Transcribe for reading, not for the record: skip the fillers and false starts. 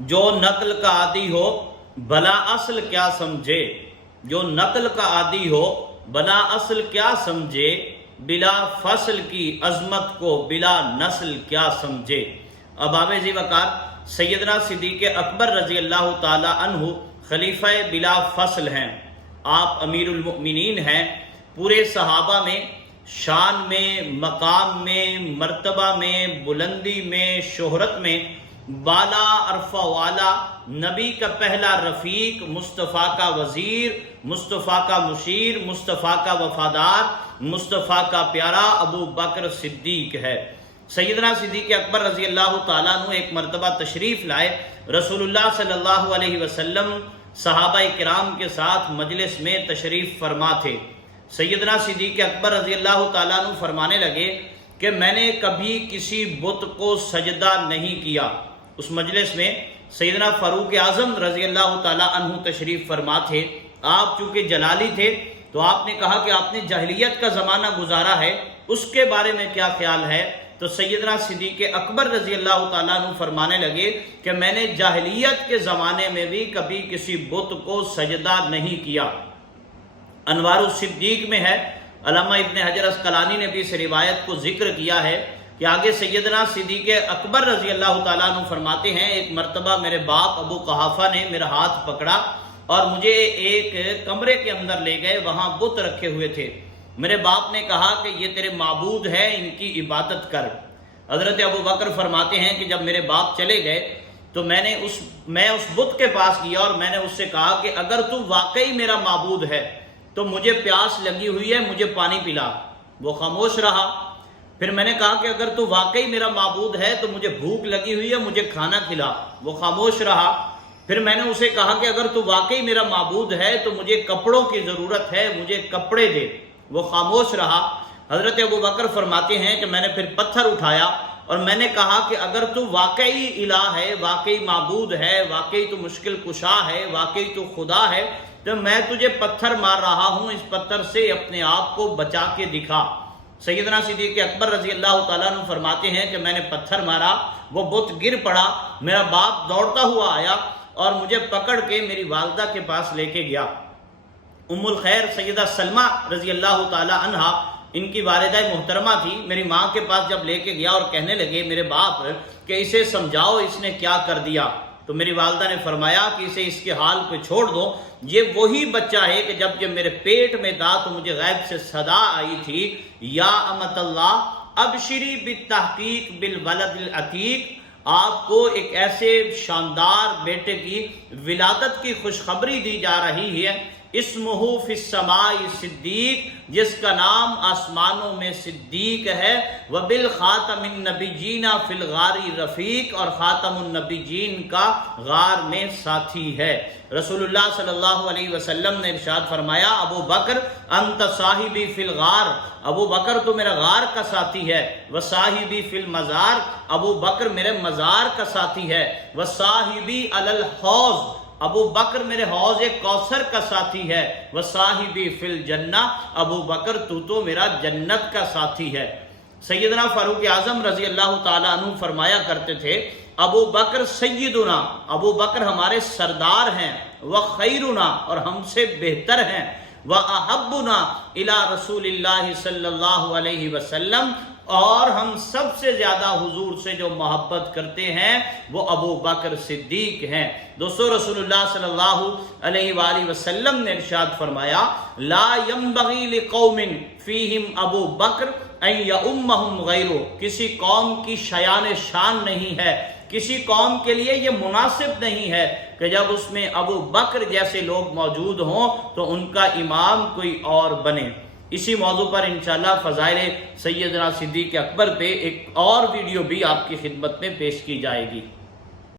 جو نقل کا عادی ہو بلا اصل کیا سمجھے، جو نقل کا عادی ہو بلا اصل کیا سمجھے، بلا فصل کی عظمت کو بلا نسل کیا سمجھے۔ اب ذی وقار سیدنا صدیق اکبر رضی اللہ تعالی عنہ خلیفہ بلا فصل ہیں، آپ امیر المؤمنین ہیں، پورے صحابہ میں شان میں، مقام میں، مرتبہ میں، بلندی میں، شہرت میں بالا عرفہ والا، نبی کا پہلا رفیق، مصطفیٰ کا وزیر، مصطفیٰ کا مشیر، مصطفیٰ کا وفادار، مصطفیٰ کا پیارا ابو بکر صدیق ہے۔ سیدنا صدیق اکبر رضی اللہ تعالیٰ عنہ ایک مرتبہ تشریف لائے، رسول اللہ صلی اللہ علیہ وسلم صحابہ کرام کے ساتھ مجلس میں تشریف فرما تھے۔ سیدنا صدیق اکبر رضی اللہ تعالیٰ عنہ فرمانے لگے کہ میں نے کبھی کسی بت کو سجدہ نہیں کیا۔ اس مجلس میں سیدنا فاروق اعظم رضی اللہ تعالیٰ عنہ تشریف فرما تھے۔ آپ چونکہ جلالی تھے تو آپ نے کہا کہ آپ نے جاہلیت کا زمانہ گزارا ہے، اس کے بارے میں کیا خیال ہے؟ تو سیدنا صدیق اکبر رضی اللہ تعالیٰ عنہ فرمانے لگے کہ میں نے جاہلیت کے زمانے میں بھی کبھی کسی بت کو سجدہ نہیں کیا۔ انوار الصدیق میں ہے، علامہ ابن حجر اسقلانی نے بھی اس روایت کو ذکر کیا ہے کہ آگے سیدنا صدیق اکبر رضی اللہ تعالیٰ عنہ فرماتے ہیں ایک مرتبہ میرے باپ ابو قحافہ نے میرا ہاتھ پکڑا اور مجھے ایک کمرے کے اندر لے گئے، وہاں بت رکھے ہوئے تھے۔ میرے باپ نے کہا کہ یہ تیرے معبود ہے، ان کی عبادت کر۔ حضرت ابو بکر فرماتے ہیں کہ جب میرے باپ چلے گئے تو میں اس بت کے پاس گیا اور میں نے اس سے کہا کہ اگر تو واقعی میرا معبود ہے تو مجھے پیاس لگی ہوئی ہے، مجھے پانی پلا۔ وہ خاموش رہا۔ پھر میں نے کہا کہ اگر تو واقعی میرا معبود ہے تو مجھے بھوک لگی ہوئی ہے، مجھے کھانا کھلا۔ وہ خاموش رہا۔ پھر میں نے اسے کہا کہ اگر تو واقعی میرا معبود ہے تو مجھے کپڑوں کی ضرورت ہے، مجھے کپڑے دے۔ وہ خاموش رہا۔ حضرت ابو بکر فرماتے ہیں کہ میں نے پھر پتھر اٹھایا اور میں نے کہا کہ اگر تو واقعی الہ ہے، واقعی معبود ہے، واقعی تو مشکل کشا ہے، واقعی تو خدا ہے، تو میں تجھے پتھر مار رہا ہوں، اس پتھر سے اپنے آپ کو بچا کے دکھا۔ سیدنا صدیق اکبر رضی اللہ تعالیٰ عنہ فرماتے ہیں کہ میں نے پتھر مارا، وہ بت گر پڑا، میرا باپ دوڑتا ہوا آیا اور مجھے پکڑ کے میری والدہ کے پاس لے کے گیا۔ ام الخیر سیدہ سلمہ رضی اللہ تعالی عنہا ان کی والدہ محترمہ تھی، میری ماں کے پاس جب لے کے گیا اور کہنے لگے میرے باپ کہ اسے سمجھاؤ اس نے کیا کر دیا، تو میری والدہ نے فرمایا کہ اسے اس کے حال پہ چھوڑ دو، یہ وہی بچہ ہے کہ جب یہ میرے پیٹ میں تھا تو مجھے غیب سے صدا آئی تھی، یا امت اللہ ابشری بالتحقیق بالولد العتیق، آپ کو ایک ایسے شاندار بیٹے کی ولادت کی خوشخبری دی جا رہی ہے، اسمہ فی السماء صدیق، جس کا نام آسمانوں میں صدیق ہے، وبالخاتم النبیین فی الغار رفیق، اور خاتم النبیین کا غار میں ساتھی ہے۔ رسول اللہ صلی اللہ علیہ وسلم نے ارشاد فرمایا ابو بکر انت صاحبی فی الغار، ابو بکر تو میرا غار کا ساتھی ہے، وصاحبی فی المزار، ابو بکر میرے مزار کا ساتھی ہے، وصاحبی علی الحوض، ابو بکر میرے حوض کوثر کا ساتھی ہے، وصاحبی فی الجنہ، ابو بکر تو میرا جنت کا ساتھی ہے۔ سیدنا فاروق اعظم رضی اللہ تعالیٰ عنہ فرمایا کرتے تھے ابو بکر سیدنا، ابو بکر ہمارے سردار ہیں، وخیرنا، اور ہم سے بہتر ہیں، وَأَحَبُّنَا إِلَىٰ رسول اللہ صلی اللہ علیہ وسلم، اور ہم سب سے زیادہ حضور سے جو محبت کرتے ہیں وہ ابو بکر صدیق ہیں۔ دوستو رسول اللہ صلی اللہ علیہ وآلہ وسلم نے ارشاد فرمایا لا ينبغی لقوم فیہم ابو بکر ان یؤمہم غیرہ، کسی قوم کی شایان شان نہیں ہے، کسی قوم کے لیے یہ مناسب نہیں ہے کہ جب اس میں ابو بکر جیسے لوگ موجود ہوں تو ان کا امام کوئی اور بنے۔ اسی موضوع پر انشاءاللہ فضائل سیدنا صدیق اکبر پہ ایک اور ویڈیو بھی آپ کی خدمت میں پیش کی جائے گی۔